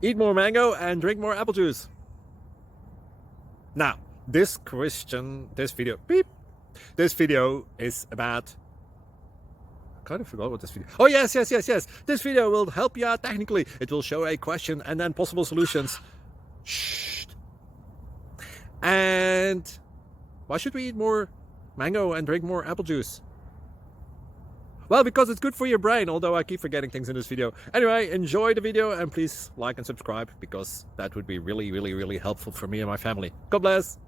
Eat more mango and drink more apple juice. Now, this video is about, I kind of forgot what this video. Oh, yes. This video will help you out technically. It will show a question and then possible solutions. Shh. And why should we eat more mango and drink more apple juice? Well, because it's good for your brain, although I keep forgetting things in this video. Anyway, enjoy the video and please like and subscribe, because that would be really helpful for me and my family. God bless!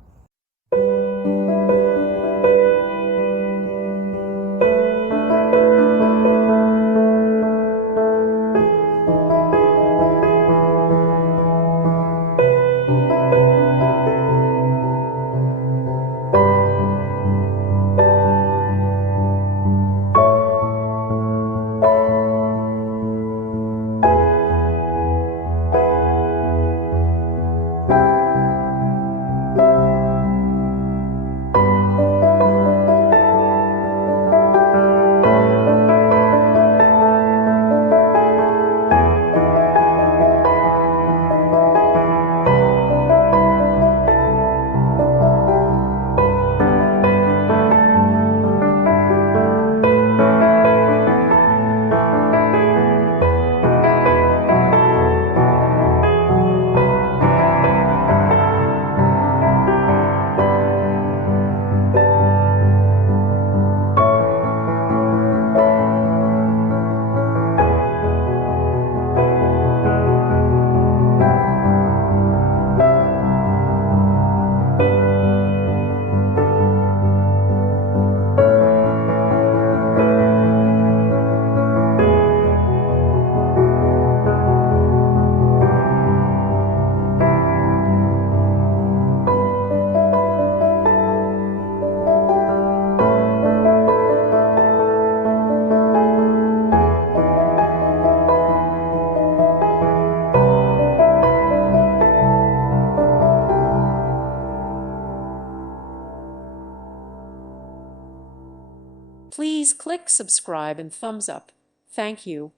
Please click subscribe and thumbs up. Thank you.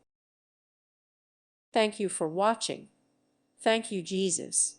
Thank you for watching. Thank you, Jesus.